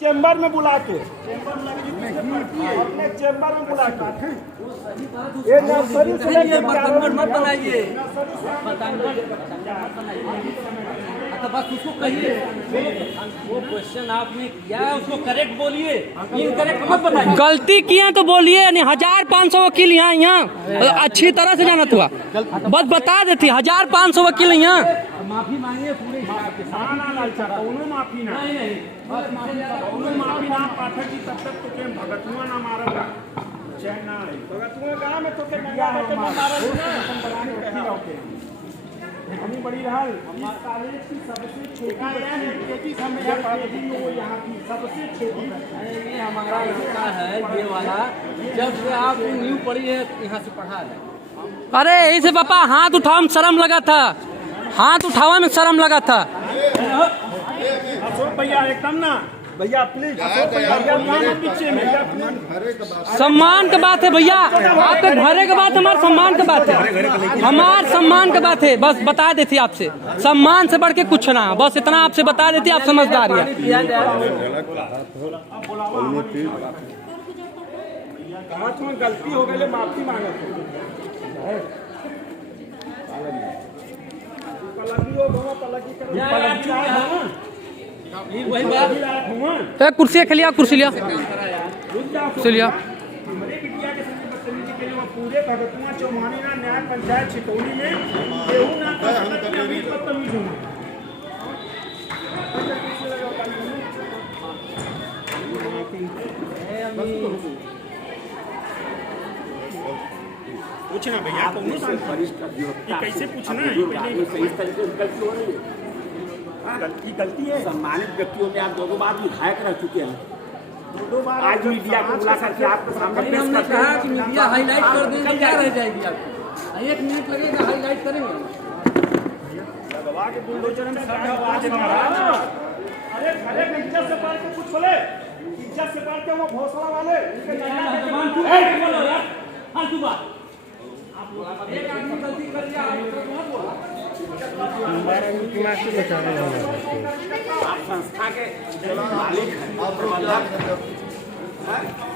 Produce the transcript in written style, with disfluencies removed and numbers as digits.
Chamber में बुला के अपने चेंबर में बुला के ये नर्सरी से लेकर मत बनाइए, तो बस उसको कहिए वो क्वेश्चन आपने किया है उसको करेक्ट बोलिए, इनकरेक्ट मत बताइए। गलती किया तो बोलिए। यानी 1500 वकील यहाँ अच्छी तरह से जानत हुआ, बस बता देती 1500 वकील यहाँ। माफी मांगिए पूरे माफी ना पाठक जी तब तक तो के भगतुआ ना मारा चैन ना भगतुआ गांव में तो के नया है के मारा इतनी बड़ी रहल कॉलेज की सबसे छोटी वो यहाँ की सबसे छोटी ये हमारा लड़का है ये वाला, जब से आप न्यू पढ़ी है यहाँ से पढ़ा है। अरे यही से पापा हाथ उठाओ में शर्म लगा था, हाथ उठावा में शर्म लगा था। अशोक भैया एकदम ना भैया प्लीज सम्मान का बात है भैया, आपके घरे का बात है, हमारे सम्मान का बात है, हमारे सम्मान का बात है। बस बता देती आपसे, सम्मान से बढ़ के कुछ ना, बस इतना आपसे बता देती, आप समझदार है। गलती हो गई माफी मांगा वही बात कुर्सी लिया, कुर्सी लिया, कुर्सी लिया। हमारे बिटिया के संग बदतमीजी के लिए पूरे भगतुआ चौमानी ना न्याय पंचायत छितौनी में केहू ना बदतमीज हूँ। पूछना भैया कैसे पूछना गलती है। सम्मानित व्यक्तियों में आप दो बार विधायक रह चुके हैं, दो बार आज मीडिया को बुला करके आपके सामने हमने कहा कि मीडिया हाईलाइट कर देंगे, क्या रह जाएगी आपको 1 मिनट लगेगा, हाईलाइट करेंगे। अरे इज्जत से बात कुछ बोले, इज्जत से बात वो भोसड़ा वाले एक आदमी गलती कर दिया, आप संस्था के मालिक हैं, प्रबंधक हैं।